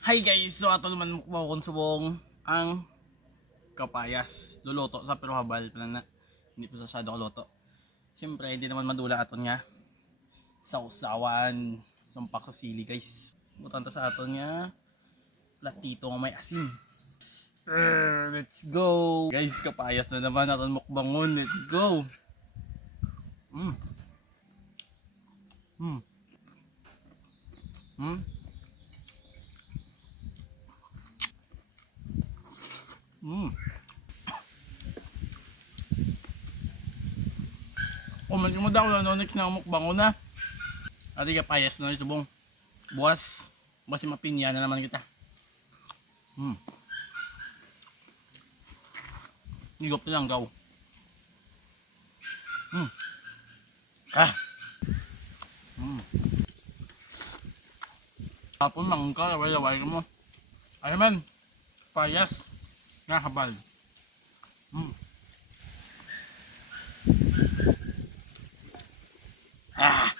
Hi guys! So ato naman mukbang kong subong ang kapayas. Luluto sa pero habal pala na. Hindi pa masyado kuluto. Siyempre hindi naman madula aton nga. Sausawan. Sumpak sa sili guys. Butan ta sa aton nga platito nga may asin. Let's go! Guys, kapayas na naman aton mukbangon. Let's go! Mm. Mm. Mm. Mm. Comment mo daw ano next na mukbang ko na. Adi kapayas na yung subong. Bukas, basi mapinya na naman kita. Hmm. Higop na lang gaw. Hmm. Ah. Hmm. Tapon mangka, laway-laway ka mo. Ano man? Payas. Nga habal. Hmm. Ah.